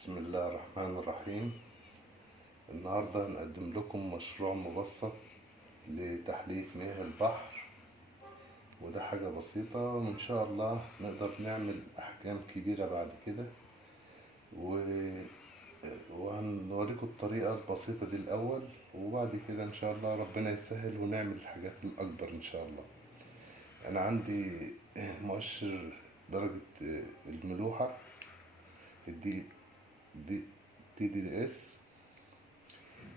بسم الله الرحمن الرحيم. النهاردة هنقدم لكم مشروع مبسط لتحلية مياه البحر، وده حاجة بسيطة وإن شاء الله نقدر نعمل أحجام كبيرة بعد كده. وهنوريكم الطريقة البسيطة دي الأول، وبعد كده إن شاء الله ربنا يسهل ونعمل الحاجات الأكبر إن شاء الله. أنا عندي مؤشر درجة الملوحة دي TDS.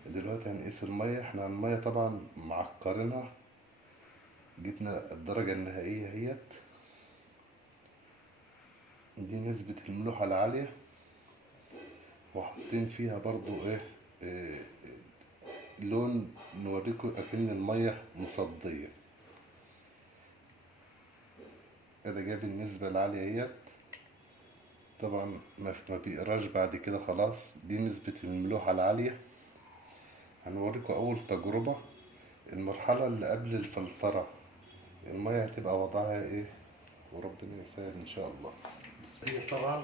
دلوقتي هنقيس المية. احنا المية طبعا معكرينها، جبنا الدرجة النهائية اهيت. دي نسبة الملوحة العالية، وحاطين فيها برضو لون نوريكم اكن المية مصدية. كده جاب النسبة العالية اهيت. طبعا ما بيقراش بعد كده خلاص. دي نسبة الملوحة العالية. هنوريكم اول تجربة، المرحلة اللي قبل الفلترة المية هتبقى وضعها ايه، وربنا يسهل ان شاء الله. بس هي طبعا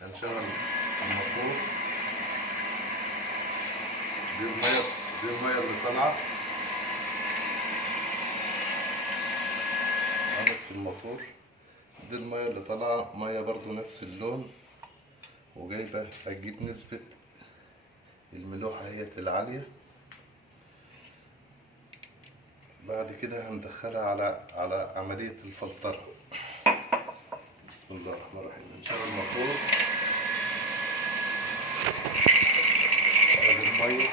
هنشغل الموتور. دي المية اللي طالعة عملت في الموتور. دي المية اللي طالعة، مية برضو نفس اللون، وجايبة هتجيب نسبة الملوحة هي العالية. بعد كده هندخلها على عملية الفلترة. بسم الله الرحمن الرحيم. هنشغل الموتور. ادي المية،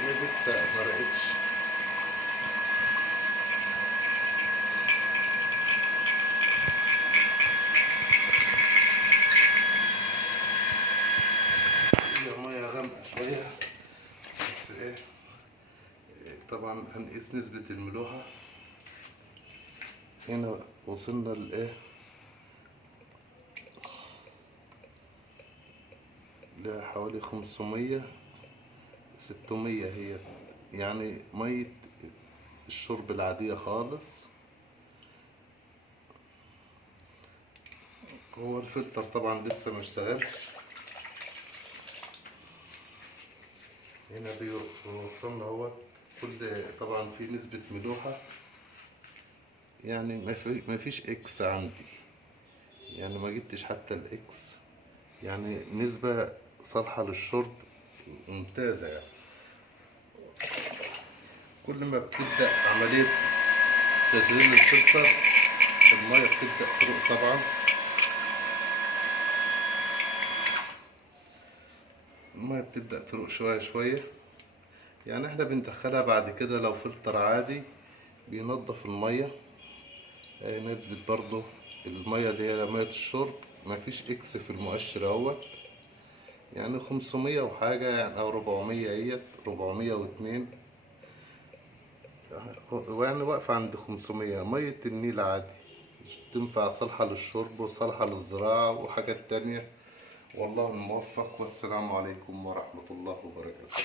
هي لسه مرقتش. هي مية غامقة شوية، بس طبعا هنقيس نسبة الملوحة. هنا وصلنا لحوالي 500 600. هي يعني مية الشرب العادية خالص. هو الفلتر طبعا لسه ما اشتغلش. هنا بيوصلنا كل طبعا في نسبة ملوحة، يعني ما فيش اكس عندي، يعني ما جبتش حتى الاكس، يعني نسبة صالحة للشرب ممتازة. يعني كل ما بتبدأ عملية تشغيل الفلتر المية بتبدأ تروق. طبعا المية بتبدأ تروق شوية شوية. يعني احنا بندخلها بعد كده لو فلتر عادي بينظف المية. نسبة برضو المية اللي هي مية الشرب مفيش اكس في المؤشر اهوت، يعني 500 وحاجة يعني، او 400 اهيت، 402، يعني واقفة عند 500. مية النيل عادي تنفع، صالحة للشرب وصالحة للزراعة وحاجات تانية. والله الموفق، والسلام عليكم ورحمة الله وبركاته.